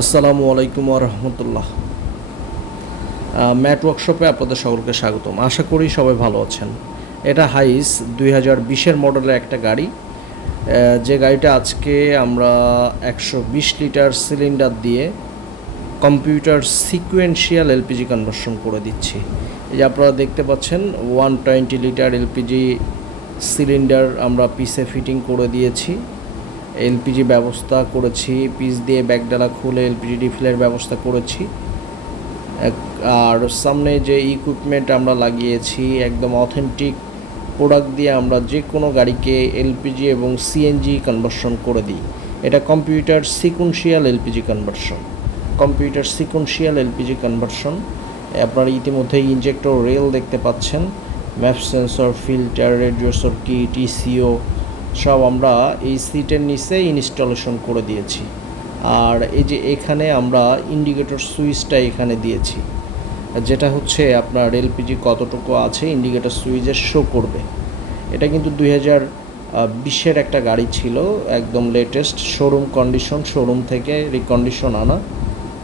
আসসালামু আলাইকুম রহমতুল্লাহ। ম্যাট ওয়ার্কশপে আপনাদের সকলকে স্বাগতম। আশা করি সবাই ভালো আছেন। এটা হাইস দুই হাজার বিশের মডেলের একটা গাড়ি। যে গাড়িটা আজকে আমরা একশো বিশ লিটার সিলিন্ডার দিয়ে কম্পিউটার সিকুয়েন্সিয়াল এলপিজি কনভার্সন করে দিচ্ছি। এই যে আপনারা দেখতে পাচ্ছেন one twenty litre LPG cylinder আমরা পিসে ফিটিং করে দিয়েছি। এলপিজি ব্যবস্থা করেছি পিস দিয়ে ব্যাগডালা খুলে এলপিজি ডিফিলের ব্যবস্থা করেছি। আর সামনে যে ইকুইপমেন্ট আমরা লাগিয়েছি, একদম অথেন্টিক প্রোডাক্ট দিয়ে আমরা যে কোনো গাড়িকে এলপিজি এবং সিএনজি কনভার্সন করে দিই। এটা computer sequential LPG conversion computer sequential LPG conversion আপনারা ইতিমধ্যে ইনজেক্টর রেল দেখতে পাচ্ছেন। Map sensor filter radio circuit ECU সব আমরা এই সিটের নিচে ইনস্টলেশন করে দিয়েছি। আর এই যে এখানে আমরা ইন্ডিকেটর সুইচটা এখানে দিয়েছি। যেটা হচ্ছে আপনার এলপিজি কতটুকু আছে ইন্ডিকেটর সুইচে শো করবে। এটা কিন্তু দুই হাজার বিশের একটা গাড়ি ছিল, একদম লেটেস্ট শোরুম কন্ডিশন শোরুম থেকে রিকন্ডিশন আনা।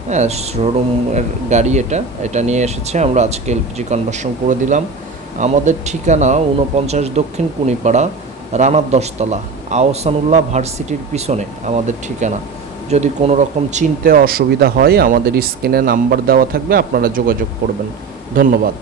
হ্যাঁ শোরুমের গাড়ি এটা এটা নিয়ে এসেছে, আমরা আজকে এলপিজি কনভার্সন করে দিলাম। আমাদের ঠিকানা উনপঞ্চাশ দক্ষিণ কুনিপাড়া রানার দশতলা, আহসানুল্লাহ ভার্সিটির পিছনে আমাদের ঠিকানা। যদি কোনো রকম চিনতে অসুবিধা হয়, আমাদের স্ক্রিনে নাম্বার দেওয়া থাকবে, আপনারা যোগাযোগ করবেন। ধন্যবাদ।